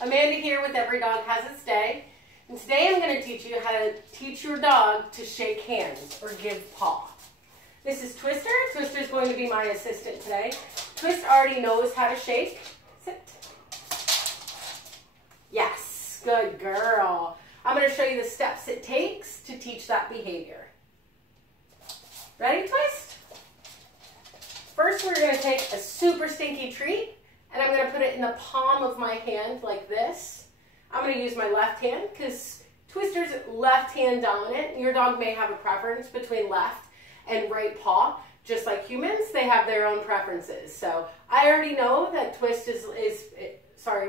Amanda here with Every Dog Has Its Day, and today I'm going to teach you how to teach your dog to shake hands or give paw. This is Twister. Twister's going to be my assistant today. Twister already knows how to shake. Sit. Yes, good girl. I'm going to show you the steps it takes to teach that behavior. Ready, Twist? First, we're going to take a super stinky treat, and I'm going to put it in the palm of my hand like this. I'm going to use my left hand because Twister's left hand dominant. Your dog may have a preference between left and right paw. Just like humans, they have their own preferences. So I already know that Twist is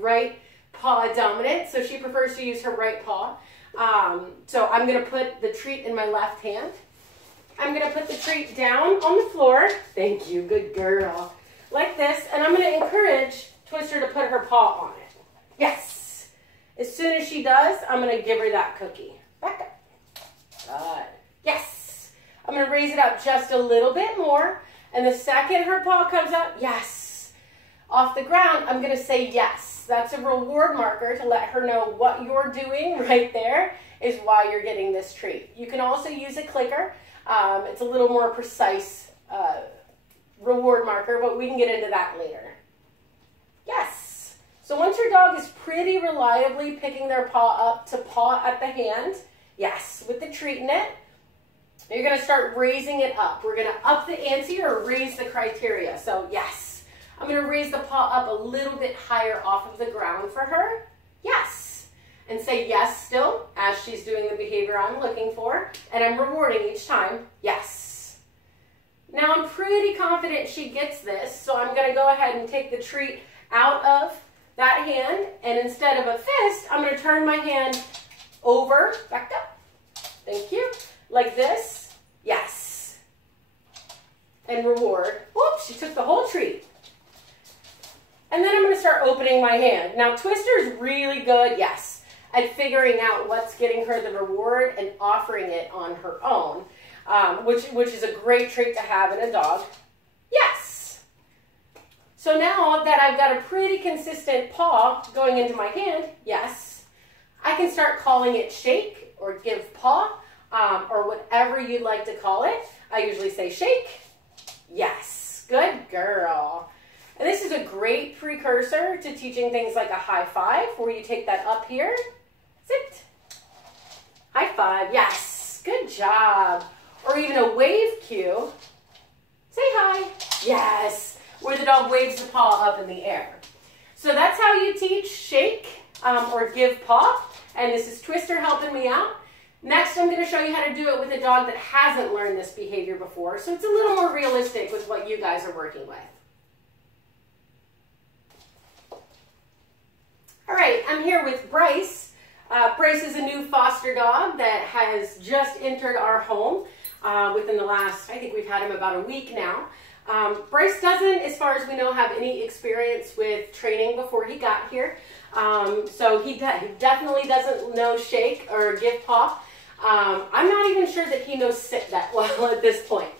right paw dominant, so she prefers to use her right paw. So I'm going to put the treat in my left hand. I'm going to put the treat down on the floor. Thank you, good girl. Like this, and I'm going to encourage Twister to put her paw on it. Yes. As soon as she does, I'm going to give her that cookie. Back up. Good. Yes. I'm going to raise it up just a little bit more, and the second her paw comes up, yes. Off the ground, I'm going to say yes. That's a reward marker to let her know what you're doing right there is why you're getting this treat. You can also use a clicker. It's a little more precise reward marker, but we can get into that later. Yes. So once your dog is pretty reliably picking their paw up to paw at the hand, yes, with the treat in it, you're going to start raising it up. We're going to up the ante or raise the criteria. So yes, I'm going to raise the paw up a little bit higher off of the ground for her. Yes. And say yes still as she's doing the behavior I'm looking for. And I'm rewarding each time. Yes. Now I'm pretty confident she gets this, so I'm going to go ahead and take the treat out of that hand, and instead of a fist, I'm going to turn my hand over, back up, thank you, like this, yes, and reward. Whoops, she took the whole treat. And then I'm going to start opening my hand. Now Twister's really good, yes, at figuring out what's getting her the reward and offering it on her own. Which is a great trait to have in a dog. Yes. So now that I've got a pretty consistent paw going into my hand, yes, I can start calling it shake or give paw or whatever you'd like to call it. I usually say shake. Yes. Good girl. And this is a great precursor to teaching things like a high five, where you take that up here. Sit. High five. Yes. Good job. Or even a wave cue. Say hi. Yes. Where the dog waves the paw up in the air. So that's how you teach shake or give paw. And this is Twister helping me out. Next, I'm going to show you how to do it with a dog that hasn't learned this behavior before. So it's a little more realistic with what you guys are working with. I'm here with Bryce. Bryce is a new foster dog that has just entered our home within the last, I think we've had him about a week now. Bryce doesn't, as far as we know, have any experience with training before he got here. So he definitely doesn't know shake or give paw. I'm not even sure that he knows sit that well at this point.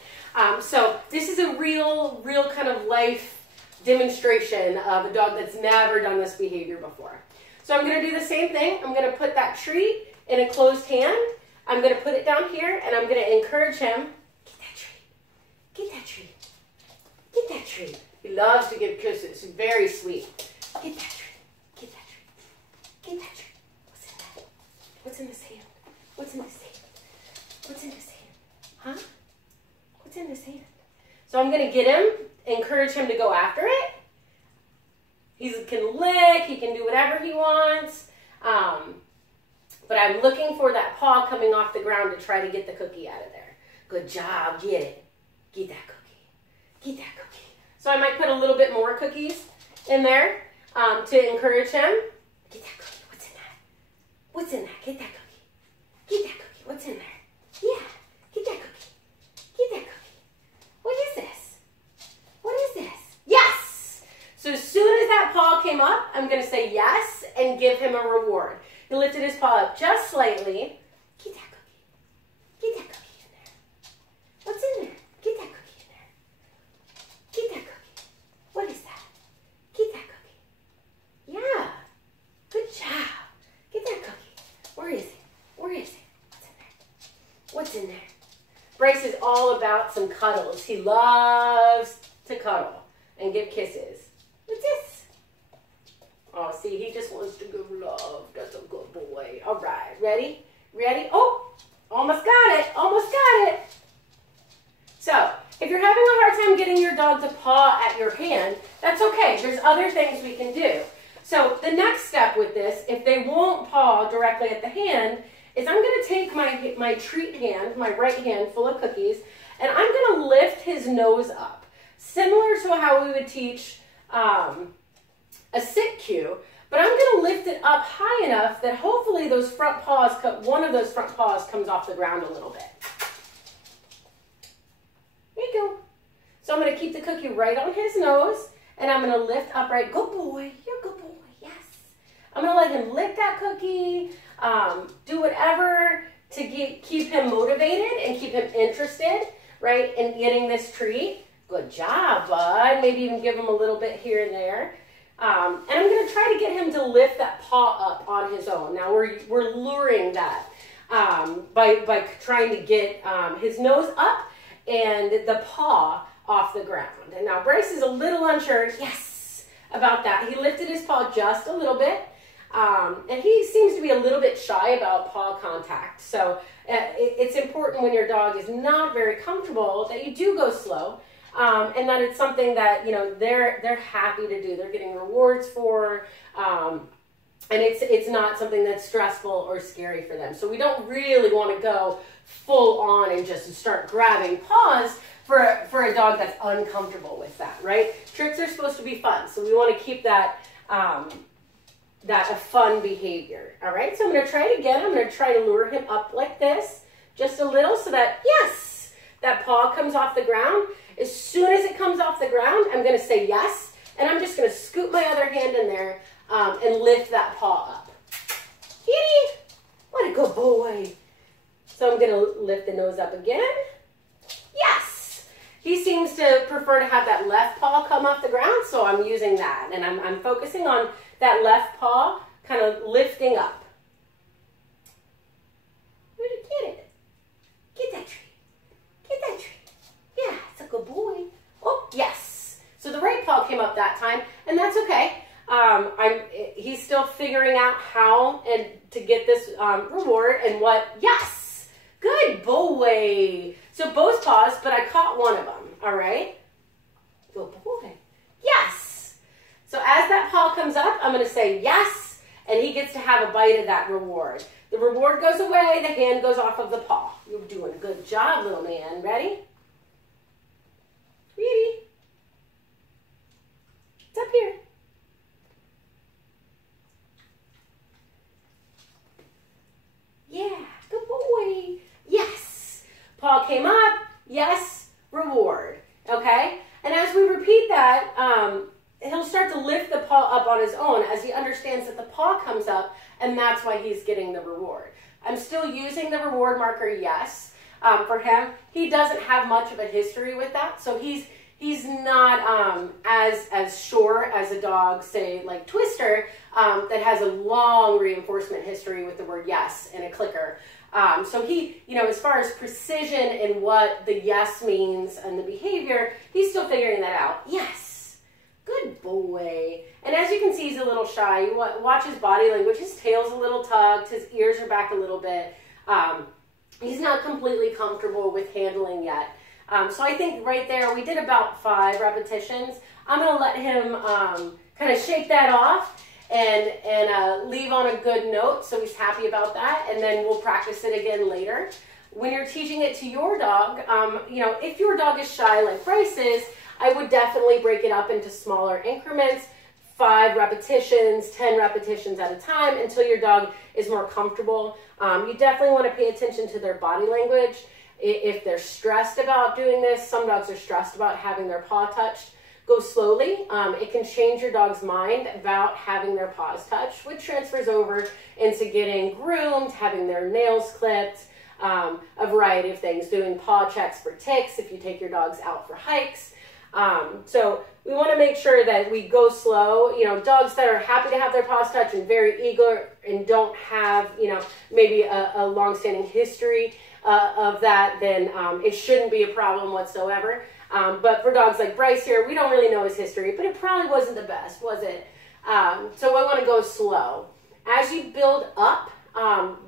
So this is a real kind of life demonstration of a dog that's never done this behavior before. So I'm going to do the same thing. I'm going to put that treat in a closed hand. I'm going to put it down here, and I'm going to encourage him. Get that treat. Get that treat. Get that treat. He loves to give kisses. He's very sweet. Get that treat. Get that treat. Get that treat. What's in that? What's in this hand? What's in this hand? What's in this hand? Huh? What's in this hand? So I'm going to get him, encourage him to go after it. He can lick, he can do whatever he wants. But I'm looking for that paw coming off the ground to try to get the cookie out of there. Good job, get it. Get that cookie. Get that cookie. So I might put a little bit more cookies in there to encourage him. Get that cookie, what's in that? What's in that? Get that cookie. Get that cookie, what's in there? Yeah, get that cookie. Get that cookie. What is this? What is this? Yes! So as soon as that paw came up, I'm going to say yes and give him a reward. He lifted his paw up just slightly. Get that cookie. Get that cookie in there. What's in there? Get that cookie in there. Get that cookie. What is that? Get that cookie. Yeah. Good job. Get that cookie. Where is it? Where is it? What's in there? What's in there? Bryce is all about some cuddles. He loves to cuddle and give kisses. What's this? Oh, see, he just wants to give love. That's a good boy. All right, ready? Ready? Oh, almost got it. Almost got it. So, if you're having a hard time getting your dog to paw at your hand, that's okay. There's other things we can do. So, the next step with this, if they won't paw directly at the hand, is I'm going to take my treat hand, my right hand full of cookies, and I'm going to lift his nose up. Similar to how we would teach a sit cue, but I'm going to lift it up high enough that hopefully those front paws, one of those front paws comes off the ground a little bit. There you go. So I'm going to keep the cookie right on his nose, and I'm going to lift upright. Good boy. You're a good boy. Yes. I'm going to let him lick that cookie, do whatever to keep him motivated and keep him interested, right, in getting this treat. Good job, bud. Maybe even give him a little bit here and there. And I'm going to try to get him to lift that paw up on his own. Now, we're luring that by trying to get his nose up and the paw off the ground. And now Bryce is a little unsure, yes, about that. He lifted his paw just a little bit. And he seems to be a little bit shy about paw contact. So it's important when your dog is not very comfortable that you do go slow. And that it's something that, you know, they're happy to do. They're getting rewards for, and it's not something that's stressful or scary for them. So we don't really want to go full on and just start grabbing paws for a dog that's uncomfortable with that, right? Tricks are supposed to be fun, so we want to keep that a fun behavior. All right, so I'm going to try it again. I'm going to try to lure him up like this, just a little, so that yes, that paw comes off the ground. As soon as it comes off the ground, I'm going to say yes, and I'm just going to scoop my other hand in there and lift that paw up. Kitty, what a good boy. So I'm going to lift the nose up again. Yes. He seems to prefer to have that left paw come off the ground, so I'm using that, and I'm focusing on that left paw kind of lifting up. Where did you get it? Get that treat. Get that treat. Yeah, it's a good boy. Oh, yes. So the right paw came up that time, and that's okay. He's still figuring out how and to get this reward and what. Yes, good boy. So both paws, but I caught one of them. All right. Good boy. Yes. So as that paw comes up, I'm going to say yes, and he gets to have a bite of that reward. The reward goes away. The hand goes off of the paw. You're doing a good job, little man. Ready? Ready? It's up here. he'll start to lift the paw up on his own as he understands that the paw comes up, and that's why he's getting the reward. I'm still using the reward marker, yes, for him. He doesn't have much of a history with that, so he's not as sure as a dog, say like Twister, that has a long reinforcement history with the word yes and a clicker. So he, as far as precision and what the yes means and the behavior, he's still figuring that out. Yes, good boy. And as you can see, he's a little shy. You watch his body language. His tail's a little tucked. His ears are back a little bit. He's not completely comfortable with handling yet. So I think right there, we did about 5 repetitions. I'm going to let him kind of shake that off and leave on a good note, so he's happy about that, and then we'll practice it again later. When you're teaching it to your dog, if your dog is shy like Bryce is, I would definitely break it up into smaller increments, 5 repetitions, 10 repetitions at a time until your dog is more comfortable. You definitely want to pay attention to their body language. If they're stressed about doing this, some dogs are stressed about having their paw touched, go slowly. It can change your dog's mind about having their paws touched, which transfers over into getting groomed, having their nails clipped, a variety of things, doing paw checks for ticks if you take your dogs out for hikes. So we want to make sure that we go slow. Dogs that are happy to have their paws touched and very eager and don't have, maybe a long-standing history of that, then it shouldn't be a problem whatsoever. But for dogs like Bryce here, we don't really know his history, but it probably wasn't the best, was it? So I want to go slow. As you build up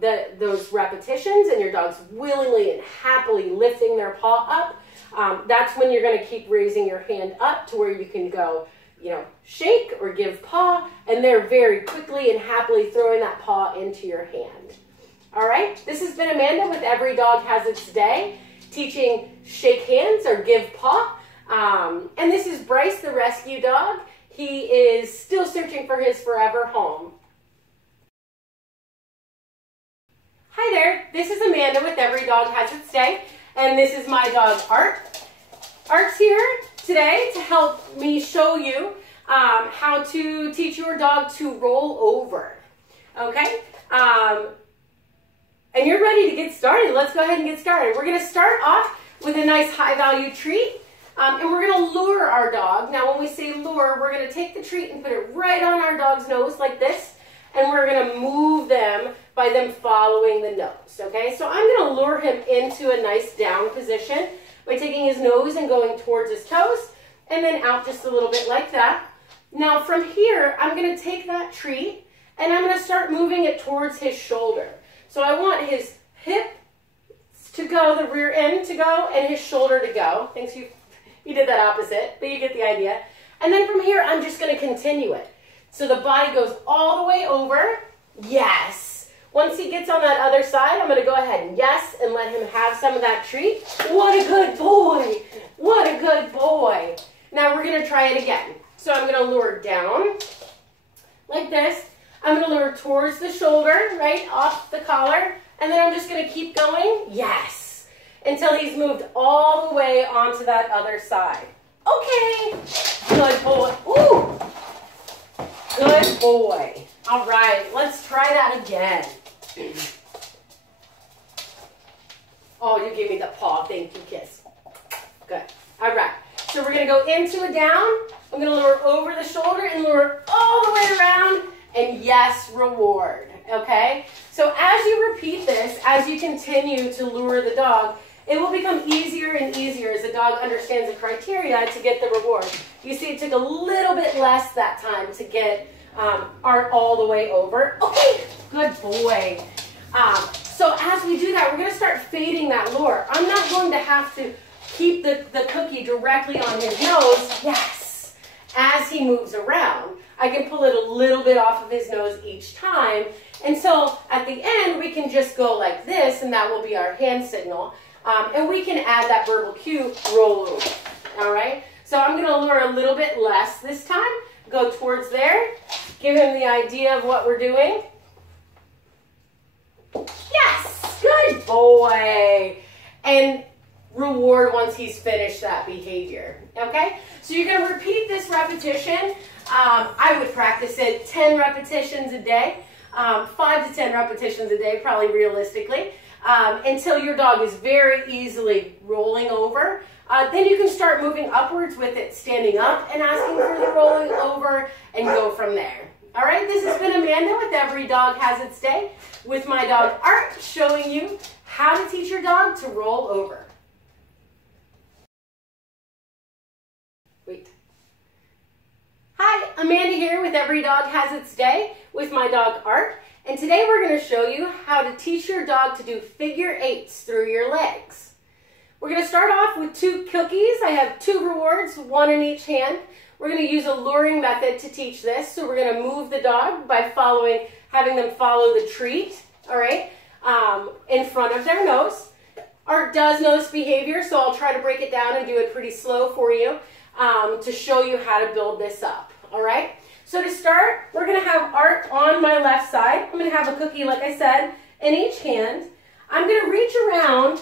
those repetitions and your dog's willingly and happily lifting their paw up, that's when you're going to keep raising your hand up to where you can go, shake or give paw, and they're very quickly and happily throwing that paw into your hand. All right, this has been Amanda with Every Dog Has Its Day, teaching shake hands or give paw. And this is Bryce, the rescue dog. He is still searching for his forever home. Hi there, this is Amanda with Every Dog Has Its Day, and this is my dog Art. Art's here today to help me show you how to teach your dog to roll over, okay? And you're ready to get started. Let's go ahead and get started. We're going to start off with a nice high-value treat, and we're going to lure our dog. Now, when we say lure, we're going to take the treat and put it right on our dog's nose like this, and we're going to move them by them following the nose, okay? So I'm going to lure him into a nice down position by taking his nose and going towards his toes, and then out just a little bit like that. Now, from here, I'm going to take that treat, and I'm going to start moving it towards his shoulder. So I want his hip to go, the rear end to go, and his shoulder to go. Thanks, you did that opposite, but you get the idea. And then from here, I'm just going to continue it. So the body goes all the way over. Yes. Once he gets on that other side, I'm going to go ahead and yes, and let him have some of that treat. What a good boy. What a good boy. Now we're going to try it again. So I'm going to lure down like this. I'm going to lure towards the shoulder, right, off the collar, and then I'm just going to keep going, yes, until he's moved all the way onto that other side. Okay, good boy. Ooh, good boy. All right, let's try that again. Oh, you gave me the paw. Thank you, kiss. Good. All right, so we're going to go into a down. I'm going to lure over the shoulder and lure all the way around. And yes, reward, okay? So as you repeat this, as you continue to lure the dog, it will become easier and easier as the dog understands the criteria to get the reward. You see, it took a little bit less that time to get Art all the way over. Okay, good boy. So as we do that, we're going to start fading that lure. I'm not going to have to keep the cookie directly on his nose. Yes, as he moves around. I can pull it a little bit off of his nose each time. And so at the end, we can just go like this, and that will be our hand signal. And we can add that verbal cue, roll over. All right? So I'm going to lure a little bit less this time. Go towards there. Give him the idea of what we're doing. Yes! Good boy! And reward once he's finished that behavior, okay? So you're gonna repeat this repetition. I would practice it 10 repetitions a day, 5 to 10 repetitions a day, probably realistically, until your dog is very easily rolling over. Then you can start moving upwards with it, standing up and asking for the rolling over, and go from there. All right, this has been Amanda with Every Dog Has Its Day, with my dog Art, showing you how to teach your dog to roll over. Wait. Hi, Amanda here with Every Dog Has Its Day, with my dog Art, and today we're going to show you how to teach your dog to do figure eights through your legs. We're going to start off with 2 cookies. I have 2 rewards, 1 in each hand. We're going to use a luring method to teach this. So we're going to move the dog by having them follow the treat, all right, in front of their nose. Art does know this behavior, so I'll try to break it down and do it pretty slow for you to show you how to build this up, all right? So to start, we're going to have Art on my left side. I'm going to have a cookie, like I said, in each hand. I'm going to reach around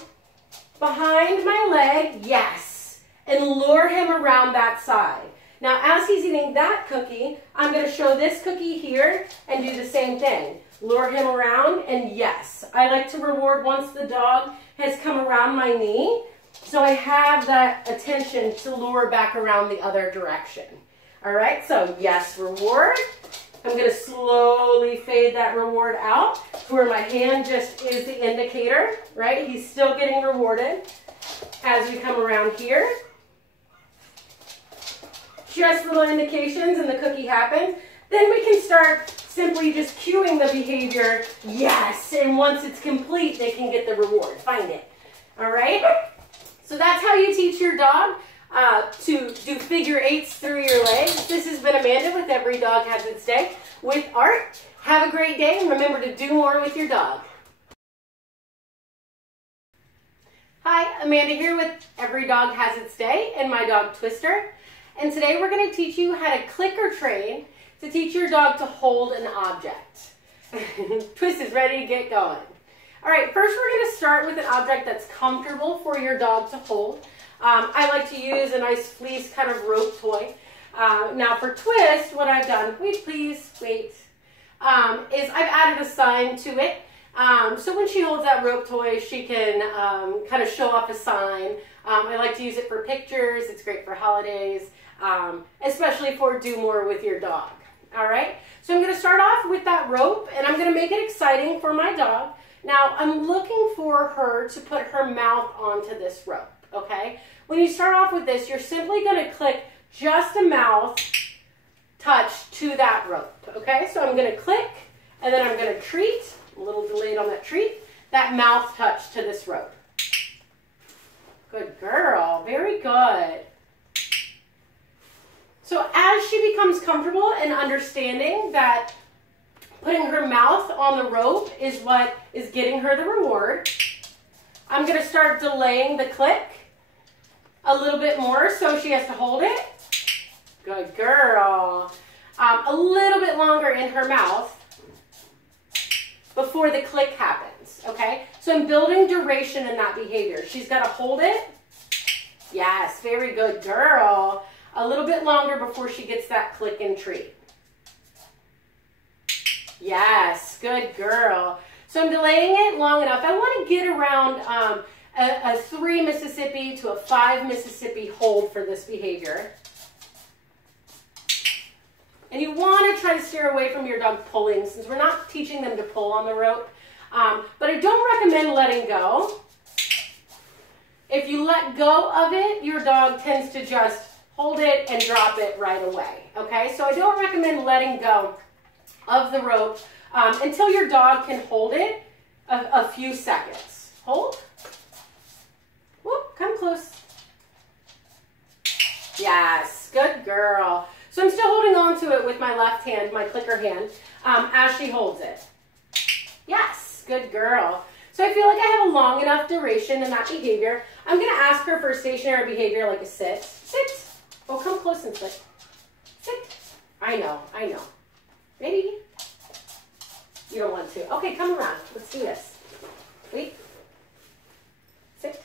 behind my leg, yes, and lure him around that side. Now, as he's eating that cookie, I'm going to show this cookie here and do the same thing. Lure him around, and yes, I like to reward once the dog has come around my knee, so I have that attention to lure back around the other direction. All right, so yes, reward. I'm going to slowly fade that reward out to where my hand just is the indicator, right? He's still getting rewarded as we come around here. Just little indications and the cookie happens. Then we can start simply just cueing the behavior, yes, and once it's complete, they can get the reward. Find it, all right? So that's how you teach your dog to do figure eights through your legs. This has been Amanda with Every Dog Has Its Day with Art. Have a great day, and remember to do more with your dog. Hi, Amanda here with Every Dog Has Its Day and my dog Twister. And today we're going to teach you how to click or train to teach your dog to hold an object. Twist is ready to get going. All right, first we're going to start with an object that's comfortable for your dog to hold. I like to use a nice fleece kind of rope toy. Now for Twist, what I've done, wait please, wait, is I've added a sign to it. So when she holds that rope toy, she can kind of show off a sign. I like to use it for pictures. It's great for holidays, especially for do more with your dog. All right, so I'm going to start off with that rope, and I'm going to make it exciting for my dog. Now I'm looking for her to put her mouth onto this rope, okay? When you start off with this, you're simply going to click just a mouth touch to that rope, okay? So I'm going to click, and then I'm going to treat, a little delayed on that treat, that mouth touch to this rope. Good girl, very good. So as she becomes comfortable and understanding that putting her mouth on the rope is what is getting her the reward, I'm going to start delaying the click a little bit more so she has to hold it. Good girl. A little bit longer in her mouth before the click happens, okay? So I'm building duration in that behavior. She's got to hold it. Yes, very good girl. A little bit longer before she gets that click and treat. Yes, good girl. So I'm delaying it long enough. I want to get around a 3 Mississippi to a 5 Mississippi hold for this behavior. And you want to try to steer away from your dog pulling, since we're not teaching them to pull on the rope. But I don't recommend letting go. If you let go of it, your dog tends to just hold it and drop it right away, okay? So I don't recommend letting go of the rope until your dog can hold it a few seconds. Hold. Whoop, come close. Yes, good girl. So I'm still holding on to it with my left hand, my clicker hand, as she holds it. Yes, good girl. So I feel like I have a long enough duration in that behavior. I'm going to ask her for a stationary behavior like a sit. Sit. Oh, come close and sit. Sit. I know, I know. Ready? You don't want to. Okay, come around. Let's do this. Wait. Sit.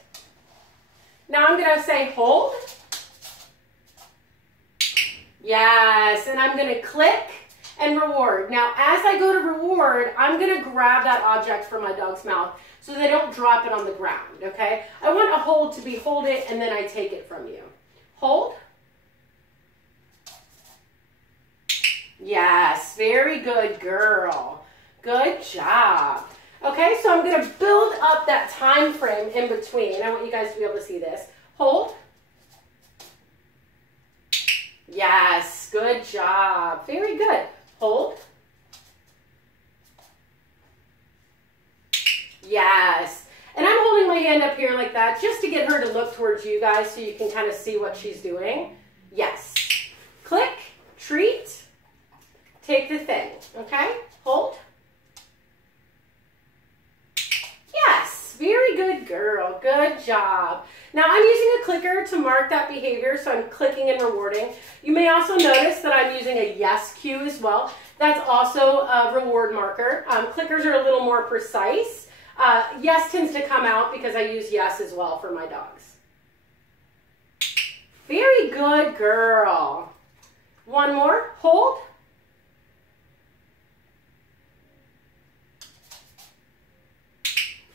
Now I'm going to say hold. Yes, and I'm going to click and reward. Now, as I go to reward, I'm going to grab that object from my dog's mouth so they don't drop it on the ground, okay? I want a hold to be hold it and then I take it from you. Hold. Yes, very good girl. Good job. Okay, so I'm going to build up that time frame in between. I want you guys to be able to see this. Hold. Yes, good job. Very good. Hold. Yes. And I'm holding my hand up here like that just to get her to look towards you guys so you can kind of see what she's doing. Yes. Click, treat, take the thing. Okay? Hold. Yes. Very good girl. Good job. Now I'm using a clicker to mark that behavior, so I'm clicking and rewarding. You may also notice that I'm using a yes cue as well. That's also a reward marker. Clickers are a little more precise. Yes tends to come out because I use yes as well for my dogs. Very good girl. One more. Hold.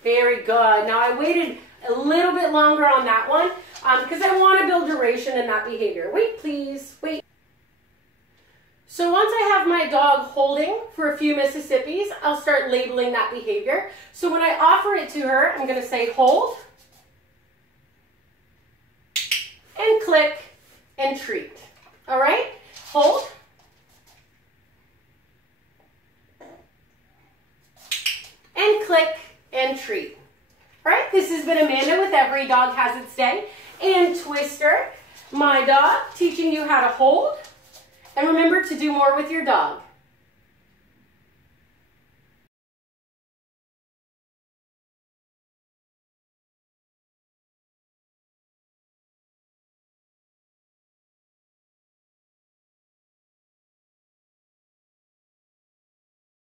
Very good. Now I waited a little bit longer on that one because I want to build duration in that behavior. Wait, please. Wait. So once I have my dog holding for a few Mississippis, I'll start labeling that behavior. So when I offer it to her, I'm going to say hold and click and treat. All right? Hold. And click and treat. All right, this has been Amanda with Every Dog Has Its Day, and Twister, my dog, teaching you how to hold. And remember to do more with your dog.